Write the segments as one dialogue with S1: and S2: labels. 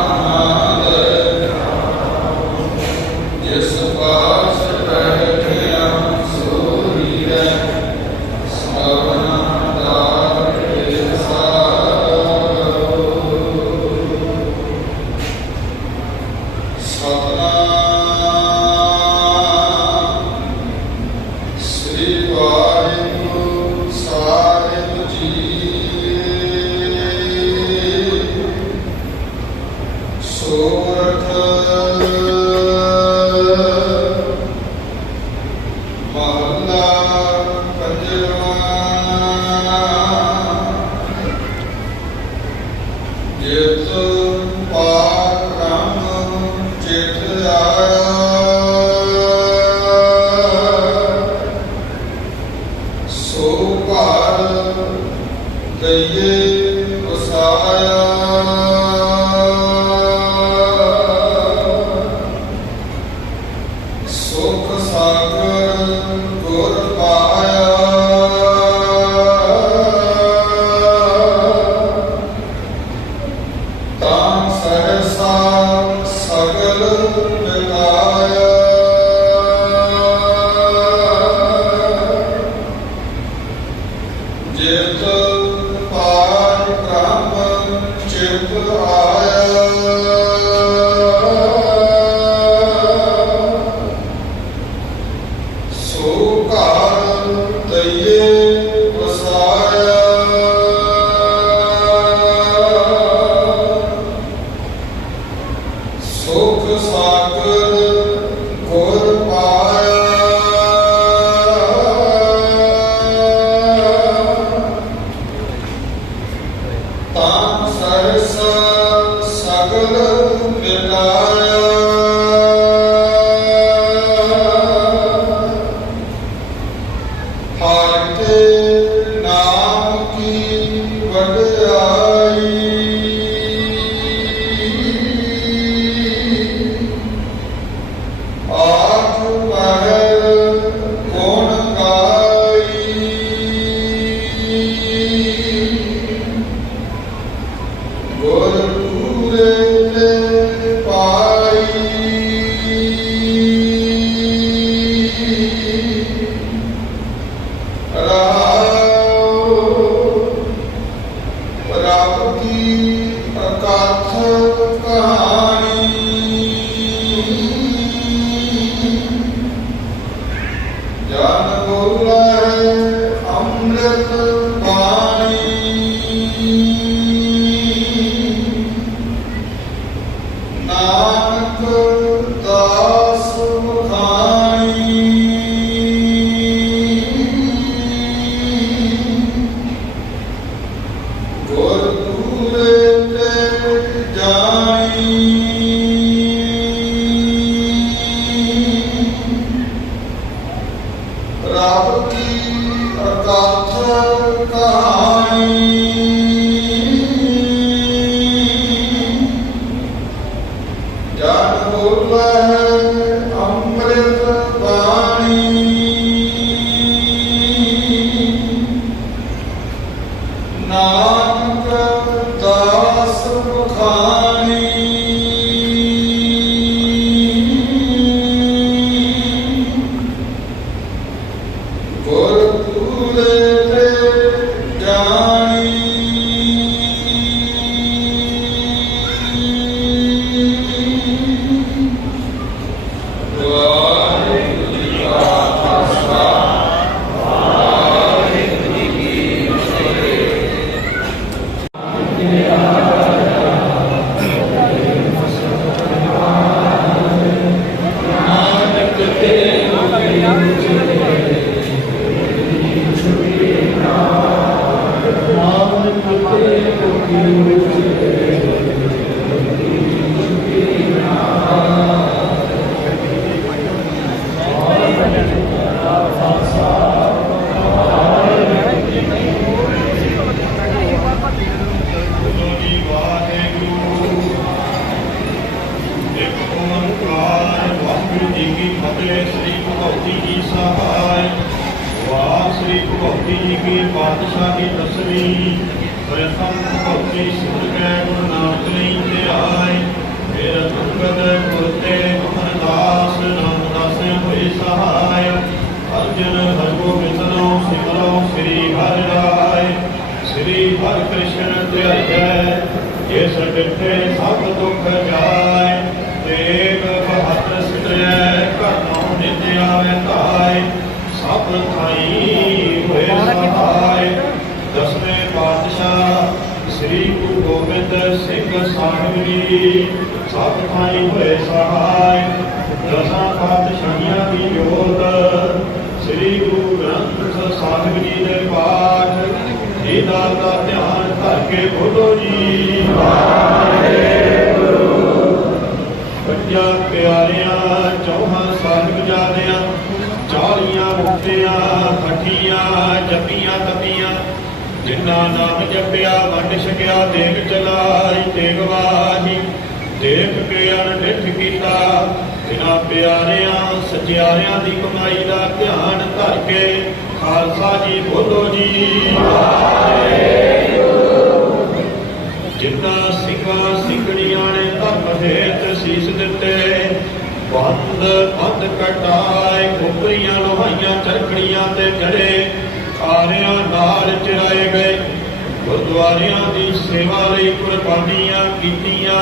S1: Father ਮਹੱਲਾ ਪੰਜਵਾਂ ਸੁਖ ਸਾਗਰ।
S2: ਭਗਤੀ ਸਿੱਧ ਕੈ ਗੁਰੂ ਨਾਨਕ ਲਈ ਤੇ ਆਏ। ਫਿਰ ਅੰਗਦ ਗੁਰਤੇ ਮੋਹਨ ਦਾਸ ਨਾਮ ਦਾਸੇ ਹੋਏ ਸਹਾਇ ਅਰਜਨ ਹਰਿ ਗੋਬਿੰਦ ਨਾਮ ਸਿਮਰੋ ਸ੍ਰੀ ਹਰਿ ਰਾਏ। ਸ੍ਰੀ ਹਰਿ ਕ੍ਰਿਸ਼ਨ ਧਿਆਇਐ ਜਿਸ ਡਿਠੇ ਸਭ ਦੁਖ ਜਾਏ ਤੇਗ ਬਹਾਦਰ ਸਿਟਰੈ ਘਰੋਂ ਨਿਤ ਆਵੇ ਧਾਇ ਸਭ ਥਾਈ ਹੋਏ ਸਹਾਇ ਦਸਵੇਂ ਪਾਤਸ਼ਾਹ ਸ੍ਰੀ ਗੁਰੂ ਗੋਬਿੰਦ ਸਿੰਘ ਸਾਹਿਬ ਜੀ ਸਭ ਥਾਈ ਹੋਏ ਸਹਾਇ। ਦਸਾਂ ਪਾਤਸ਼ਾਹੀਆਂ ਦੀ ਜੋਤ। ਸ੍ਰੀ ਗੁਰੂ ਗ੍ਰੰਥ ਸਾਹਿਬ ਜੀ ਦੇ ਪਾਠ। ਇਹਦਾ ਦਾ ਧਿਆਨ ਧਰ ਕੇ ਬੋਲੋ ਜੀ। ਪੰਜਾਂ ਪਿਆਰਿਆਂ, ਚੌਹਾਂ ਸਾਹਿਬਜ਼ਾਦਿਆਂ, ਚਾਲੀਆਂ ਮੁਕਤਿਆਂ ਹੱਠੀਆਂ ਜੱਪੀਆਂ ਜਿਨ੍ਹਾਂ ਨਾਮ ਜਪਿਆ, ਵੰਡ ਛਕਿਆ, ਦੇਖ ਚਲਾਈ ਤੇਗ ਵਾਹੀ, ਦੇਖ ਕੇ ਅਨਡਿਠ ਕੀਤਾ। ਜਿਨ੍ਹਾਂ ਪਿਆਰਿਆਂ, ਸਚਿਆਰਿਆਂ ਦੀ ਕਮਾਈ ਦਾ ਧਿਆਨ ਧਰ ਕੇ ਖਾਲਸਾ ਜੀ ਬੋਲੋ ਜੀ ਜਿੰਨਾ ਸਿੰਘਾਂ ਸਿੱਖਣੀਆਂ ਨੇ ਧਰਮ ਹੇਤ ਸੀਸ ਦਿੱਤੇ ਬੰਦ ਬੰਦ ਕਟਾਏ, ਖੋਪਰੀਆਂ, ਲੋਹਾਈਆਂ, ਚਰਖੜੀਆਂ ਤੇ ਚੜੇ ਆਰਿਆਂ ਨਾਲ ਚਰਾਏ ਗਏ ਗੁਰਦੁਆਰਿਆਂ ਦੀ ਸੇਵਾ ਲਈ ਕੁਰਬਾਨੀਆਂ ਕੀਤੀਆਂ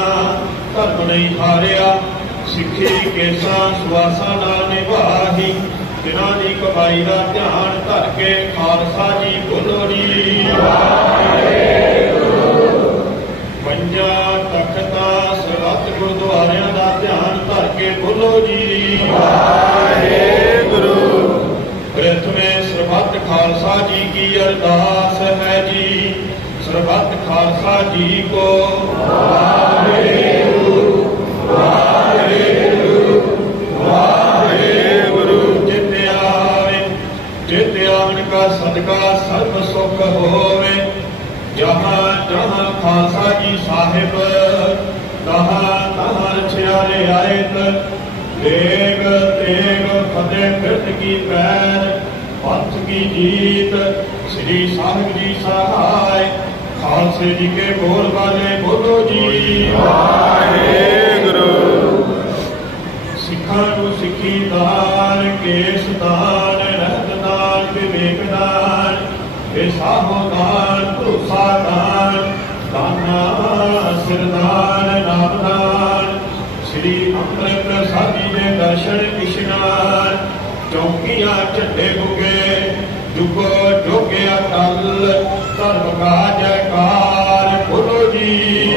S2: ਧਰਮ ਨਹੀਂ ਹਾਰਿਆ ਸਿੱਖੀ ਕੇਸਾਂ ਸੁਆਸਾਂ ਨਾਲ ਨਿਭਾਹੀ ਜਿਨ੍ਹਾਂ ਦੀ ਕਮਾਈ ਦਾ ਧਿਆਨ ਧਰ ਕੇ ਖਾਲਸਾ ਜੀ ਬੋਲੋ ਜੀ ਪੰਜਾਂ ਤਖਤਾਂ ਸਰਬੱਤ ਗੁਰਦੁਆਰਿਆਂ ਦਾ ਧਿਆਨ ਧਰ ਕੇ ਬੋਲੋ ਜੀ ਵਾਹਿਗੁਰੂ ਪ੍ਰਥਮੇ ਸਰਬੱਤ ਖਾਲਸਾ ਜੀ ਕੀ ਅਰਦਾਸ ਹੈ ਜੀ। ਸਰਬੱਤ ਖਾਲਸਾ ਜੀ ਕੋ। ਵਾਹਿਗੁਰੂ। ਜਿਤ ਆਵੇ ਜਿਤ ਆਵਨ ਕਾ ਸਦਕਾ ਸਰਬ ਸੁਖ ਹੋਵੇ। ਜਹਾਂ ਜਹਾਂ ਖਾਲਸਾ ਜੀ ਸਾਹਿਬ, ਤਹਾਂ ਤਹਾਂ ਰਛਿਆਰੇ ਆਇਤ ਦੇਗ ਤੇਗ ਫਤਿਹ ਫਿਰਤ ਕੀ ਪੈਰ। ਪੰਥ ਕੀ ਜੀਤ? ਸ੍ਰੀ ਸਾਹਿਬ ਜੀ ਸਹਾਇ। ਖਾਲਸੇ ਜੀ ਕੇ ਬੋਲ ਬਾਲੇ ਬੋਲੋ ਜੀ। ਵਾਹਿਗੁਰੂ। ਸਿੱਖਾਂ ਨੂੰ ਸਿੱਖੀ ਦਾਨ ਕੇਸ ਦਾਨ ਰਹਿਤ ਦਾਨ ਵਿਵੇਕ ਦਾਨ। ਇਹ ਸਾਹੋ ਦਾਨ ਭਰੋਸਾ ਦਾਨ। ਦਾਨਾ ਸਿਰਦਾਨ ਨਾਮ ਦਾਨ। ਸ੍ਰੀ ਅੰਮ੍ਰਿਤ ਸਾਧੀ ਦੇ ਦਰਸ਼ਨ ਇਸ਼ਨਾਨ ਚੌਕੀਆਂ ਝੰਡੇ ਬੁਗੇ ਜੁਗੋ ਜੋਗਿਆ ਟਲ ਧਰਮ ਕਾ ਜੈਕਾਰ ਬੋਲੋ ਜੀ।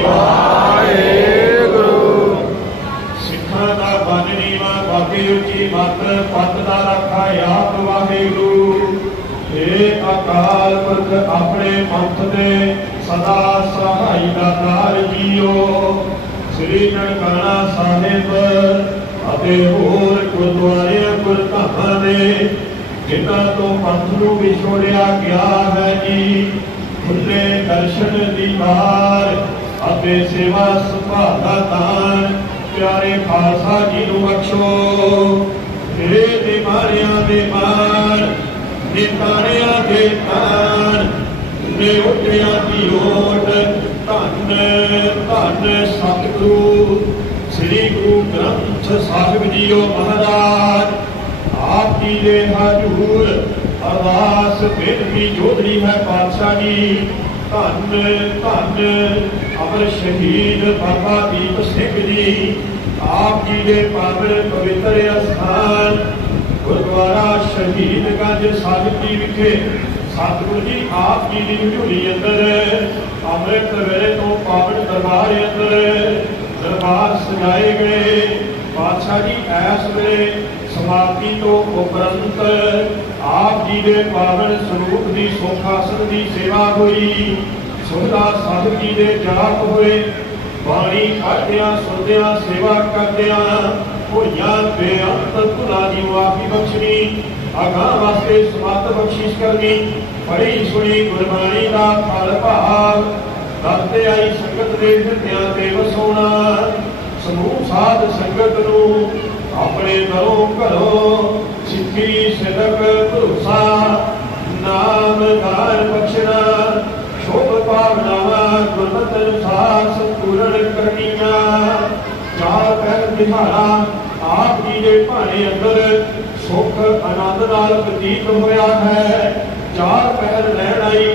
S2: ਸਿੱਖਾਂ ਦਾ ਬਾਣੀ ਮਾ ਬਾਕੀ ਉੱਚੀ ਮਤ ਪਤ ਦਾ ਰੱਖਾ ਆਪ ਵਾਹਿਗੁਰੂ। ਏ ਅਕਾਲ ਪੁਰਖ ਆਪਣੇ ਪੰਥ ਦੇ ਸਦਾ ਸਹਾਈ ਦਾ ਜੀਓ। ਸ੍ਰੀ ਨਨਕਾਣਾ ਸਾਹਿਬ ਅਤੇ ਹੋਰ ਗੁਰਦੁਆਰਿਆਂ ਗੁਰਧਾਮਾਂ ਦੇ, ਜਿਨ੍ਹਾਂ ਤੋਂ ਪੰਥ ਨੂੰ ਵਿਛੋੜਿਆ ਗਿਆ ਹੈ ਜੀ। ਖੁੱਲੇ ਦਰਸ਼ਨ ਦੀਦਾਰ ਅਤੇ ਸੇਵਾ ਸੁਭਾਅ ਦਾ ਦਾਨ ਪਿਆਰੇ ਖਾਲਸਾ ਜੀ ਨੂੰ ਬਖਸ਼ੋ। ਏ ਦੇ ਦੇ ਮਾਰ ਨਿਤਾਰਿਆਂ ਦੇ ਤਾਨ ਨੇ ਉੱਠਿਆਂ ਦੀ ਓਟ ਧੰਨ ਧੰਨ ਸਤਿਗੁਰੂ ਸ੍ਰੀ ਗੁਰੂ ਗ੍ਰੰਥ ਸਾਹਿਬ ਜੀਓ ਮਹਾਰਾਜ ਆਪ ਜੀ ਦੇ ਹਜੂਰ ਅਰਦਾਸ ਬੇਨਤੀ ਜੋਦਰੀ ਹੈ ਪਾਤਸ਼ਾਹ ਜੀ ਧੰਨ ਧੰਨ ਅਮਰ ਸ਼ਹੀਦ ਬਾਬਾ ਦੀਪ ਸਿੰਘ ਜੀ ਆਪ ਜੀ ਦੇ ਪਾਵਨ ਪਵਿੱਤਰ ਅਸਥਾਨ, ਗੁਰਦੁਆਰਾ ਸ਼ਹੀਦਗੰਜ ਸਾਹਿਬ ਜੀ ਵਿਖੇ। ਸਤਿਗੁਰੂ ਜੀ, ਆਪ ਜੀ ਦੀ ਹਜ਼ੂਰੀ ਅੰਦਰ, ਅੰਮ੍ਰਿਤ ਵੇਲੇ ਤੋਂ ਪਾਵਨ ਦਰਬਾਰ ਅੰਦਰ ਦਰਬਾਰ ਸਜਾਏ ਗਏ। ਪਾਤਸ਼ਾਹ ਜੀ ਐਸ ਵੇਲੇ ਸਮਾਪਤੀ ਤੋਂ ਉਪਰੰਤ ਆਪ ਜੀ ਦੇ ਪਾਵਨ ਸਰੂਪ ਦੀ, ਸੋਖਾਸਨ ਦੀ ਸੇਵਾ ਹੋਈ। ਸੁਖਦਾ ਸਾਹਿਬ ਜੀ ਦੇ ਜਾਪ ਹੋਏ। ਬਾਣੀ ਪੜ੍ਹਦਿਆਂ ਸੁਣਦਿਆਂ, ਸੇਵਾ ਕਰਦਿਆਂ ਹੋਈਆਂ ਬੇਅੰਤ ਭੁਲਾ ਦੀ ਮਾਫੀ ਬਖਸ਼ਣੀ। ਅਗਾਂ ਵਾਸਤੇ ਸਮਤ ਬਖਸ਼ਿਸ਼ ਕਰਨੀ। ਪੜੀ ਸੁਣੀ ਗੁਰਬਾਣੀ ਦਾ ਫਲ ਭਾਵ। ਦਰਤੇ ਆਈ ਸੰਗਤ ਦੇ ਹਿਰਦਿਆਂ ਤੇ ਵਸੋਣਾ ਸਮੂਹ ਸਾਧ ਸੰਗਤ ਨੂੰ ਆਪਣੇ ਘਰੋਂ ਘਰੋਂ ਸਿੱਖੀ ਸਿਦਕ ਭਰੋਸਾ, ਨਾਮ ਗਾਨ ਬਖਸ਼ਣਾ। ਸ਼ੋਭ ਪਾਵਨਾਵਾ ਗੁਰਮਤਿ ਅਨੁਸਾਰ ਸੰਪੂਰਨ ਕਰਨੀਆਂ। ਚਾਰ ਪਹਿਰ ਦਿਹਾੜਾ ਆਪ ਜੀ ਦੇ ਭਾਣੇ ਅੰਦਰ ਸੁਖ ਆਨੰਦ ਨਾਲ ਬਤੀਤ ਹੋਇਆ ਹੈ। ਚਾਰ ਪਹਿਰ ਲੈਣ ਆਈ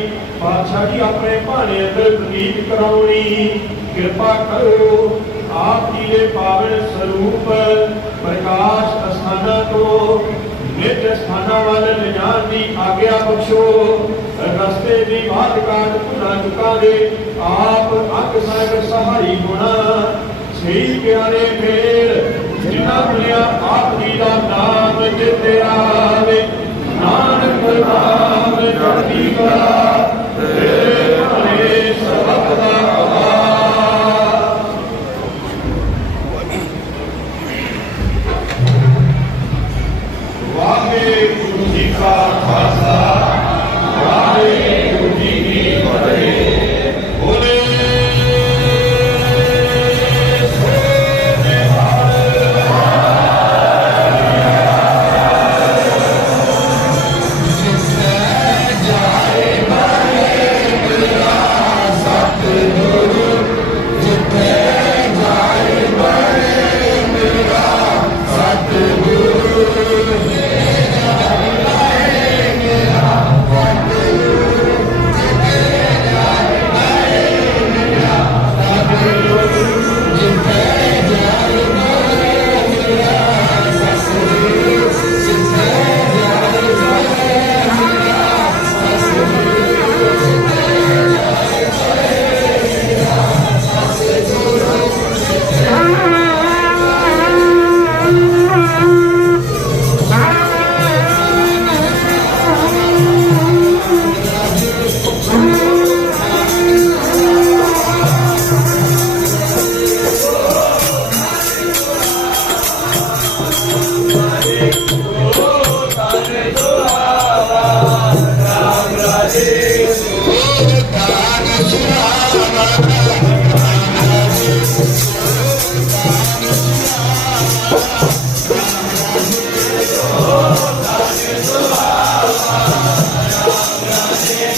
S2: ਪਾਤਸ਼ਾਹ ਜੀ ਆਪਣੇ ਭਾਣੇ ਅੰਦਰ ਬਤੀਤ ਕਰਾਉਣੀ। ਕਿਰਪਾ ਕਰੋ ਆਪ ਜੀ ਦੇ ਪਾਵਨ ਸਰੂਪ ਪ੍ਰਕਾਸ਼ ਅਸਥਾਨਾਂ ਤੋਂ ਨਿਤ ਸਥਾਨਾਂ ਵੱਲ ਲਿਜਾਣ ਦੀ ਆਗਿਆ ਬਖਸ਼ੋ। ਰਸਤੇ ਦੀ ਬਾਤ ਕਾਟ ਭੁਲਾ ਚੁਕਾ ਦੇ, ਆਪ ਅੰਗ ਸਾਹਿਬ ਸਹਾਈ ਹੋਣਾ। ਸਹੀ ਪਿਆਰੇ ਫੇਰ ਜਿਨ੍ਹਾਂ ਮਿਲਿਆ ਆਪ ਜੀ ਦਾ ਨਾਮ ਜਿਤੇ ਆਵੇ ਨਾਨਕ ਨਾਮ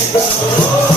S2: Jesus. Oh.